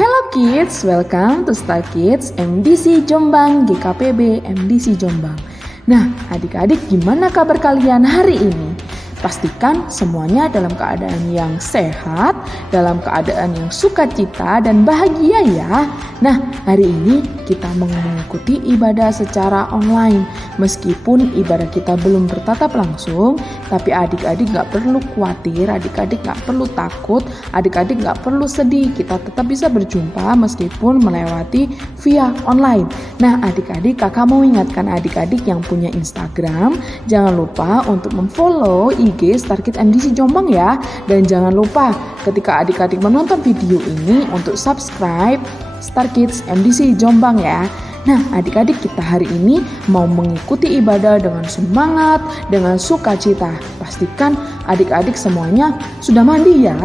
Hello kids, welcome to Star Kids MDC Jombang GKPB MDC Jombang. Nah, adik-adik gimana kabar kalian hari ini? Pastikan semuanya dalam keadaan yang sehat, dalam keadaan yang sukacita dan bahagia ya. Nah, hari ini kita mengikuti ibadah secara online. Meskipun ibadah kita belum bertatap langsung, tapi adik-adik gak perlu khawatir, adik-adik gak perlu takut, adik-adik gak perlu sedih. Kita tetap bisa berjumpa meskipun melewati via online. Nah, adik-adik, kakak mau ingatkan adik-adik yang punya Instagram, jangan lupa untuk memfollow IG Star Kids MDC Jombang ya. Dan jangan lupa ketika adik-adik menonton video ini untuk subscribe Star Kids MDC Jombang ya. Nah, adik-adik, kita hari ini mau mengikuti ibadah dengan semangat, dengan sukacita. Pastikan adik-adik semuanya sudah mandi ya.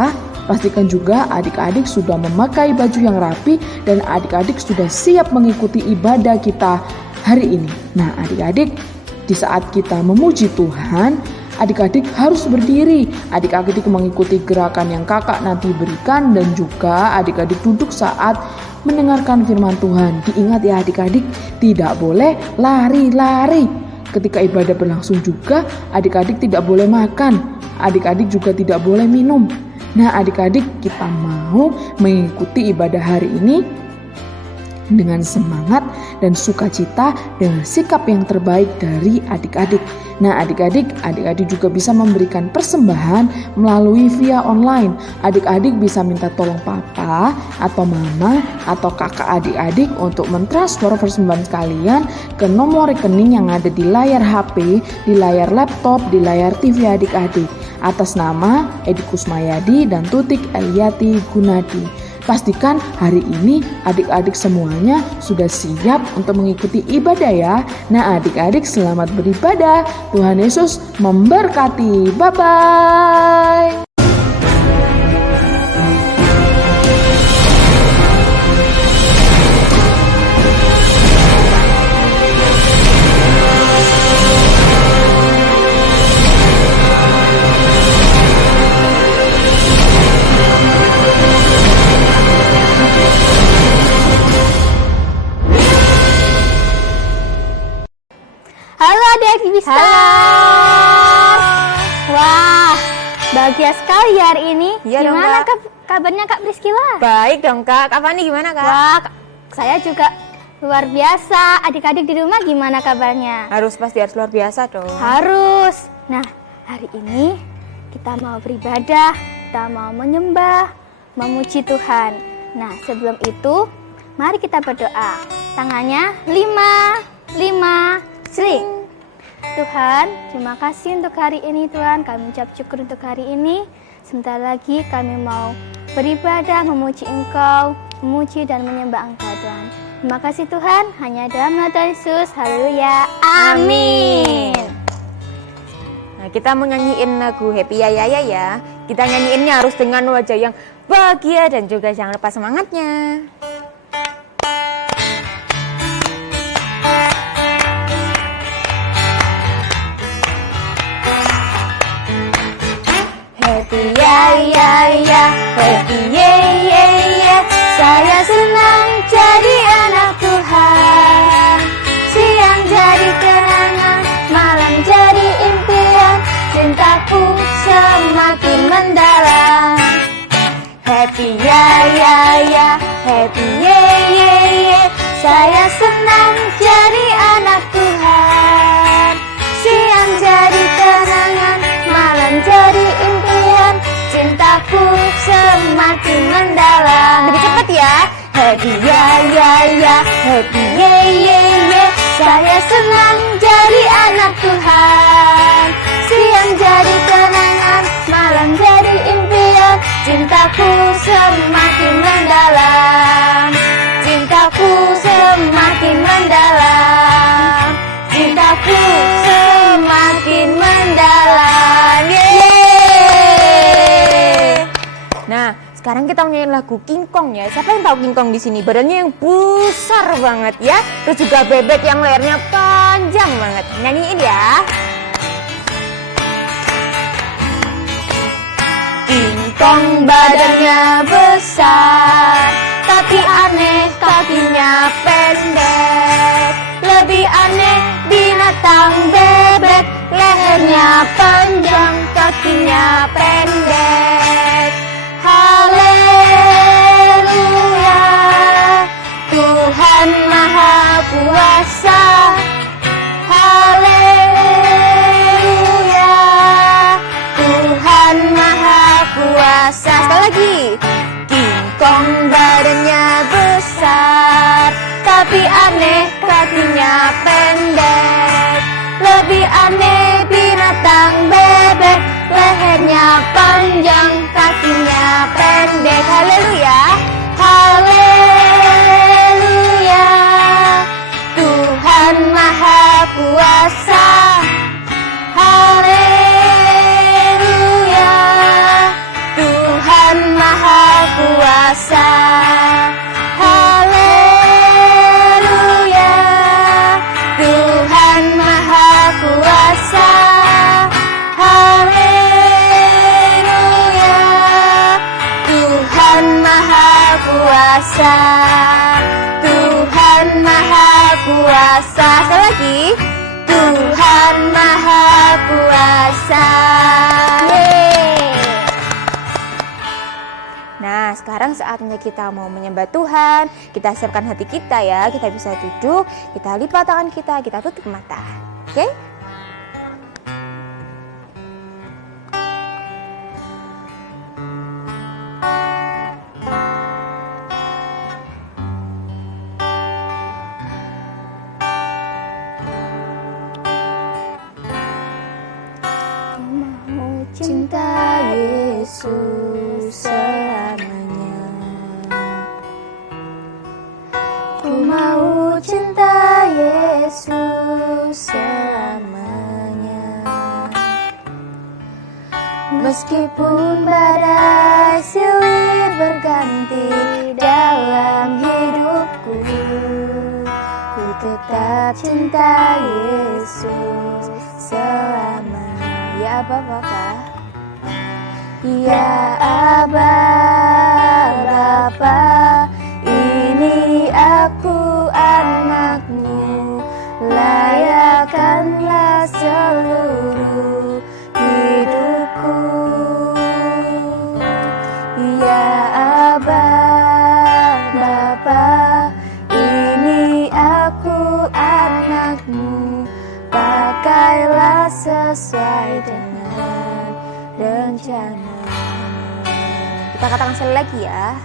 Pastikan juga adik-adik sudah memakai baju yang rapi dan adik-adik sudah siap mengikuti ibadah kita hari ini. Nah, adik-adik, di saat kita memuji Tuhan, adik-adik harus berdiri. Adik-adik mengikuti gerakan yang kakak nanti berikan dan juga adik-adik duduk saat mendengarkan firman Tuhan. Diingat ya adik-adik, tidak boleh lari-lari. Ketika ibadah berlangsung juga, adik-adik tidak boleh makan. Adik-adik juga tidak boleh minum. Nah, adik-adik, kita mau mengikuti ibadah hari ini dengan semangat dan sukacita, dengan sikap yang terbaik dari adik-adik. Nah, adik-adik juga bisa memberikan persembahan melalui via online. Adik-adik bisa minta tolong papa atau mama atau kakak adik-adik untuk mentransfer persembahan kalian ke nomor rekening yang ada di layar HP, di layar laptop, di layar TV adik-adik atas nama Edi Kusmayadi dan Tutik Eliati Gunadi. Pastikan hari ini adik-adik semuanya sudah siap untuk mengikuti ibadah ya. Nah, adik-adik selamat beribadah. Tuhan Yesus memberkati. Bye-bye. Halo adik Star. Wah, bahagia sekali hari ini. Iya dong, gimana Kak. kabarnya Kak Priscilla? Baik dong Kak, Kak Fani gimana Kak? Wah, saya juga luar biasa. Adik-adik di rumah gimana kabarnya? Pasti harus luar biasa dong. Harus. Nah, hari ini kita mau beribadah, kita mau menyembah, memuji Tuhan. Nah, sebelum itu, mari kita berdoa. Tangannya 5, sering. Tuhan, terima kasih untuk hari ini Tuhan. Kami ucap syukur untuk hari ini. Sebentar lagi kami mau beribadah, memuji Engkau, memuji dan menyembah Engkau Tuhan. Terima kasih Tuhan, hanya dalam nama Tuhan Yesus. Haleluya. Amin. Nah, kita mau nyanyiin lagu Happy Ya Ya Ya ya. Kita nyanyiinnya harus dengan wajah yang bahagia dan juga jangan lupa semangatnya. Happy ya ya ya, happy ye ye ye. Saya senang jadi anak Tuhan. Siang jadi kenangan, malam jadi impian. Cintaku semakin mendalam. Happy ya ya ya, happy ye ye ye. Saya senang jadi anak Tuhan. Siang jadi kenangan, malam jadi impian. Cintaku semakin mendalam. Lebih cepat ya. Happy ya ya ya, happy ye ye ye. Saya senang jadi anak Tuhan. Siang jadi kenangan, malam jadi impian. Cintaku semakin mendalam. Cintaku semakin mendalam. Cintaku semakin mendalam. Yeay. Nah, sekarang kita nyanyiin lagu King Kong ya. Siapa yang tahu King Kong di sini? Badannya yang besar banget ya. Terus juga bebek yang lehernya panjang banget. Nyanyiin ya. King Kong badannya besar, tapi kuasa. Haleluya, Tuhan Maha Kuasa. Sekali lagi. King Kong badannya besar, tapi aneh kakinya pendek. Lebih aneh binatang bebek, lehernya panjang, kakinya pendek. Haleluya, haleluya, Tuhan Maha Kuasa. Haleluya, Tuhan Maha Kuasa. Haleluya, Tuhan Maha Kuasa. Haleluya, Tuhan Maha Kuasa. Tuhan Maha Kuasa. Sekali lagi. Tuhan Maha Kuasa. Yeay. Nah, sekarang saatnya kita mau menyembah Tuhan. Kita siapkan hati kita ya. Kita bisa duduk, kita lipat tangan kita tutup mata. Oke? Cinta Yesus selamanya. Ku mau cinta Yesus selamanya. Meskipun badai silih berganti dalam hidupku, ku tetap cinta Yesus selamanya. Ya Bapa, ya Abah, Bapa, ini aku anakmu, layakkanlah seluruh hidupku. Ya Abah, Bapa, ini aku anakmu, pakailah sesuai dengan rencana. Kita katakan sekali lagi ya.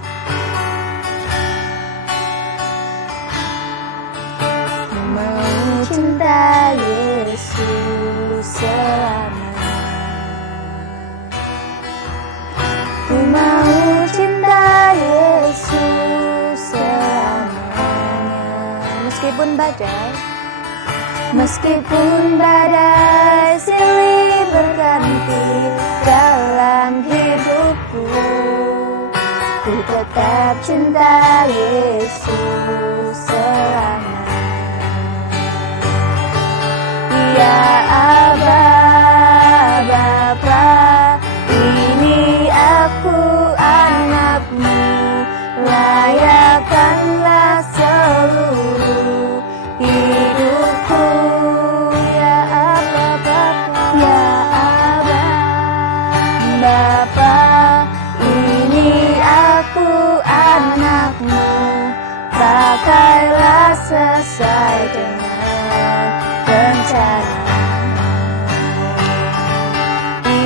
Mau cinta Yesus selamanya. Ku mau cinta Yesus selamanya. Meskipun badai silih berganti dalam hidupku, ku tetap cinta Yesus selamanya. Ya Abah, Bapa, ini aku anakmu, layakkanlah seluruh hidupku. Ya Abah, Bapa, ya Abah, Bapa, ini aku anakmu, pakailah sesuai dengan rencana.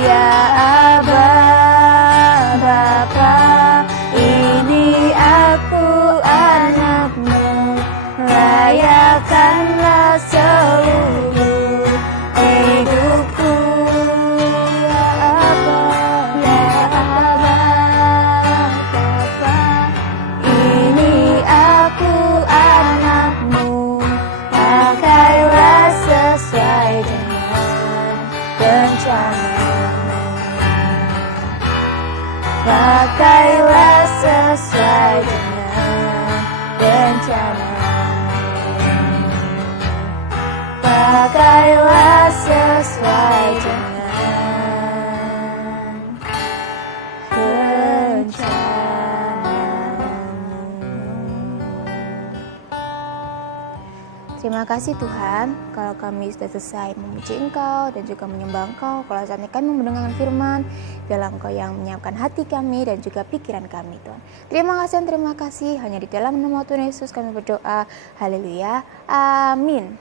Ya Abah, Bapa, ini aku anakmu, layakkanlah seluruh hidupku. Ya Abah, Bapa, ini aku anakmu, pakailah sesuai dengan rencana. Pakailah sesuai dengan rencana. Pakailah sesuai dengan rencana. Terima kasih Tuhan, kalau kami sudah selesai memuji Engkau dan juga menyembah Engkau, kalau saatnya kami mendengarkan firman, biarlah Engkau yang menyiapkan hati kami dan juga pikiran kami Tuhan. Terima kasih dan terima kasih, hanya di dalam nama Tuhan Yesus kami berdoa, haleluya, amin.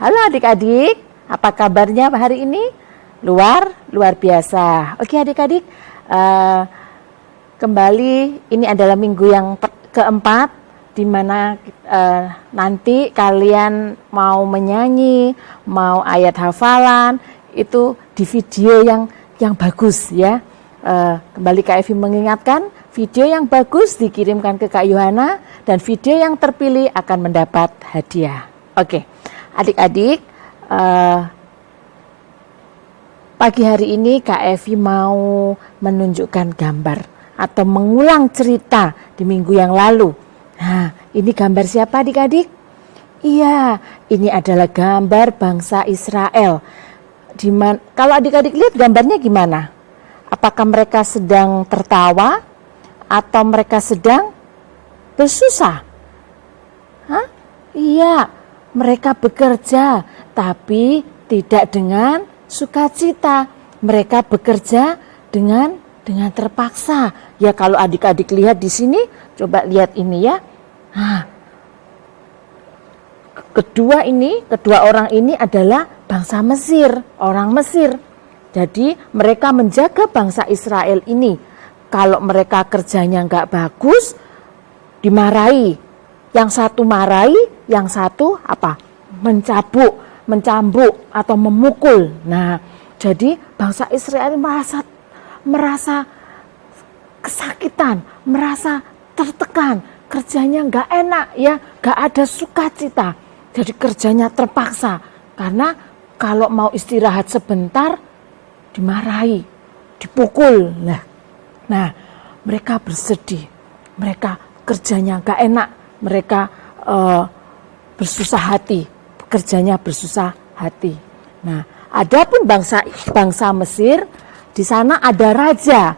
Halo adik-adik, apa kabarnya hari ini? Luar biasa. Oke adik-adik, kembali ini adalah minggu yang keempat, di mana nanti kalian mau menyanyi, mau ayat hafalan, itu di video yang bagus ya. Kembali Kak Evi mengingatkan, video yang bagus dikirimkan ke Kak Yohana dan video yang terpilih akan mendapat hadiah. Oke, adik-adik, pagi hari ini Kak Evi mau menunjukkan gambar atau mengulang cerita di minggu yang lalu. Nah, ini gambar siapa adik-adik? Iya, ini adalah gambar bangsa Israel. Kalau adik-adik lihat gambarnya gimana? Apakah mereka sedang tertawa atau mereka sedang bersusah? Hah? Iya, mereka bekerja, tapi tidak dengan sukacita. Mereka bekerja dengan terpaksa. Ya, kalau adik-adik lihat di sini, coba lihat ini ya. Nah, kedua orang ini adalah bangsa Mesir, orang Mesir. Jadi mereka menjaga bangsa Israel ini. Kalau mereka kerjanya nggak bagus, dimarahi. Yang satu marahi, yang satu apa? Mencambuk atau memukul. Nah, jadi bangsa Israel merasa kesakitan, merasa tertekan, kerjanya nggak enak ya, nggak ada sukacita. Jadi kerjanya terpaksa, karena kalau mau istirahat sebentar dimarahi, dipukul. Nah, mereka bersedih, mereka kerjanya nggak enak, mereka bersusah hati, kerjanya bersusah hati. Nah, adapun bangsa Mesir, di sana ada raja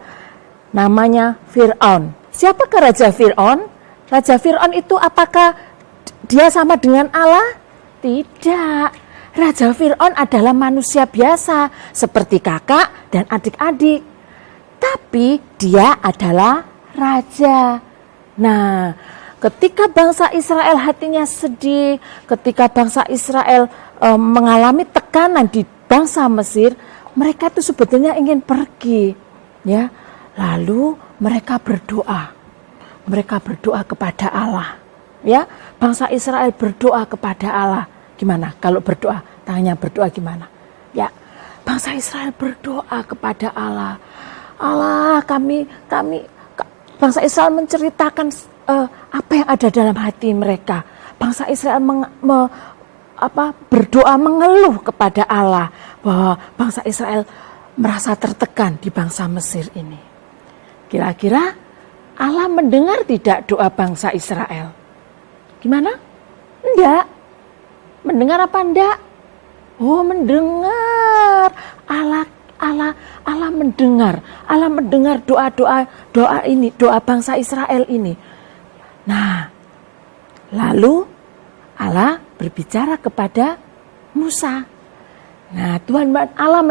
namanya Fir'aun. Siapakah Raja Fir'aun? Raja Fir'aun itu apakah dia sama dengan Allah? Tidak. Raja Fir'aun adalah manusia biasa seperti kakak dan adik-adik. Tapi dia adalah raja. Nah, ketika bangsa Israel hatinya sedih, ketika bangsa Israel mengalami tekanan di bangsa Mesir, mereka itu sebetulnya ingin pergi, ya. Lalu mereka berdoa. Mereka berdoa kepada Allah. Ya, bangsa Israel berdoa kepada Allah. Gimana kalau berdoa? Tangannya berdoa gimana? Ya, bangsa Israel berdoa kepada Allah. Allah, bangsa Israel menceritakan apa yang ada dalam hati mereka. Bangsa Israel berdoa mengeluh kepada Allah bahwa bangsa Israel merasa tertekan di bangsa Mesir ini. Kira-kira Allah mendengar tidak doa bangsa Israel? Gimana? Enggak. Mendengar apa enggak? Oh, mendengar. Allah mendengar. Allah mendengar doa ini, doa bangsa Israel ini. Nah, lalu Allah berbicara kepada Musa. Nah, Allah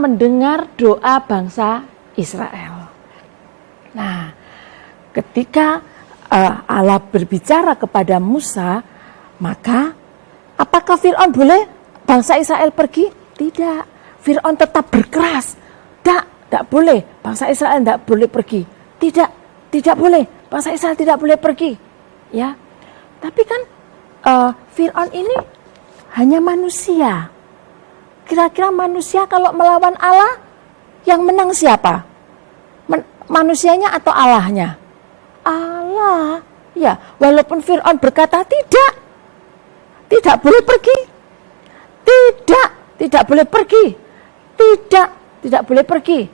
mendengar doa bangsa Israel. Nah, ketika Allah berbicara kepada Musa, maka apakah Fir'aun boleh bangsa Israel pergi? Tidak. Fir'aun tetap berkeras. Tidak boleh. Bangsa Israel tidak boleh pergi. Tidak boleh. Bangsa Israel tidak boleh pergi. Ya. Tapi kan Fir'aun ini hanya manusia. Kira-kira manusia kalau melawan Allah, yang menang siapa? Manusianya atau Allahnya? Allah. Ya, walaupun Fir'aun berkata tidak boleh pergi. Tidak boleh pergi. Tidak boleh pergi.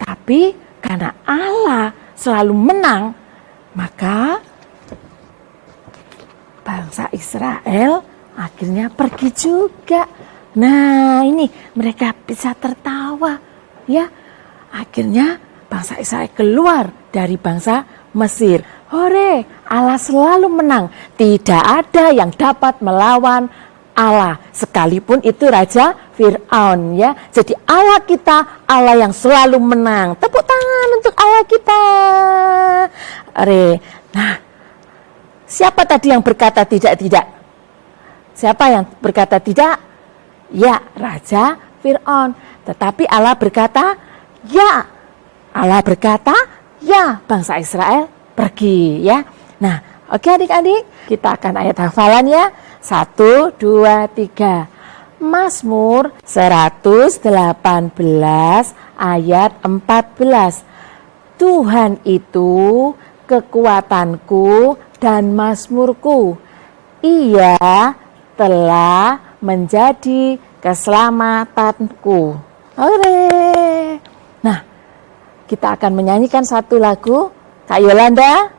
Tapi karena Allah selalu menang, maka bangsa Israel akhirnya pergi juga. Nah, ini mereka bisa tertawa, ya. Akhirnya bangsa Israel keluar dari bangsa Mesir. Hore, Allah selalu menang. Tidak ada yang dapat melawan Allah, sekalipun itu Raja Fir'aun ya. Jadi Allah kita, Allah yang selalu menang. Tepuk tangan untuk Allah kita. Nah, siapa tadi yang berkata tidak? Siapa yang berkata tidak? Ya, Raja Fir'aun. Tetapi Allah berkata, ya. Allah berkata, ya, bangsa Israel pergi ya. Nah, oke adik-adik, kita akan ayat hafalan ya. 1, 2, 3. Mazmur 118 ayat 14. Tuhan itu kekuatanku dan mazmurku. Ia telah menjadi keselamatanku. Hore. Nah, kita akan menyanyikan satu lagu. Kak Yolanda.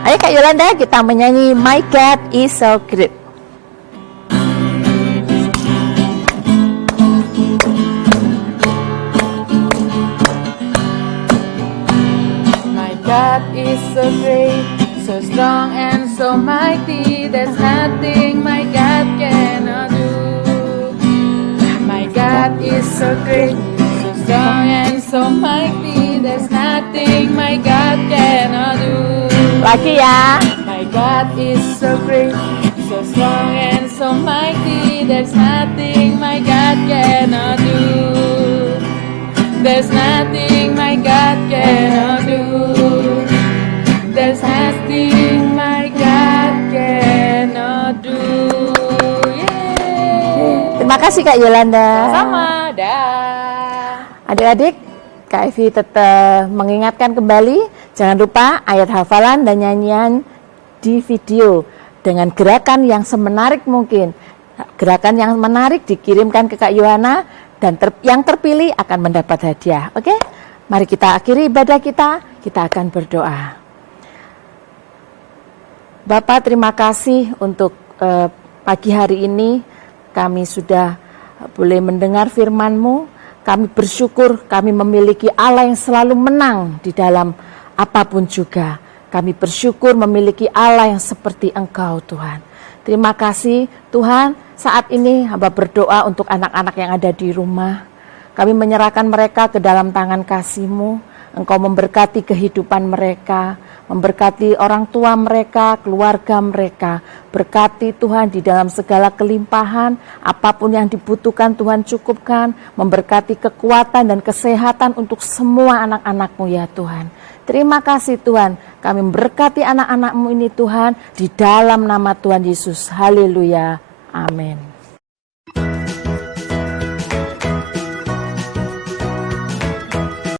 Ayo Kak Yolanda, kita menyanyi My God is so great. My God is so great, so strong and so mighty. There's nothing my God cannot do. My God is so great, so strong and so mighty. There's nothing my God cannot do. Lagi ya. My God is so great, so strong and so mighty. There's nothing my God cannot do. There's nothing my God cannot do. There's nothing my God cannot do. Yeay. Terima kasih Kak Yolanda. Sama, dah. Adik-adik, Kak Evi tetap mengingatkan kembali, jangan lupa ayat hafalan dan nyanyian di video dengan gerakan yang semenarik mungkin. Gerakan yang menarik dikirimkan ke Kak Yohana dan yang terpilih akan mendapat hadiah. Oke? Mari kita akhiri ibadah kita akan berdoa. Bapak, terima kasih untuk pagi hari ini kami sudah boleh mendengar firman-Mu. Kami bersyukur kami memiliki Allah yang selalu menang di dalam apapun juga. Kami bersyukur memiliki Allah yang seperti Engkau Tuhan. Terima kasih Tuhan, saat ini hamba berdoa untuk anak-anak yang ada di rumah. Kami menyerahkan mereka ke dalam tangan kasih-Mu. Engkau memberkati kehidupan mereka, memberkati orang tua mereka, keluarga mereka. Berkati Tuhan di dalam segala kelimpahan, apapun yang dibutuhkan Tuhan cukupkan. Memberkati kekuatan dan kesehatan untuk semua anak-anak-Mu ya Tuhan. Terima kasih Tuhan, kami memberkati anak-anak-Mu ini Tuhan, di dalam nama Tuhan Yesus. Haleluya. Amin.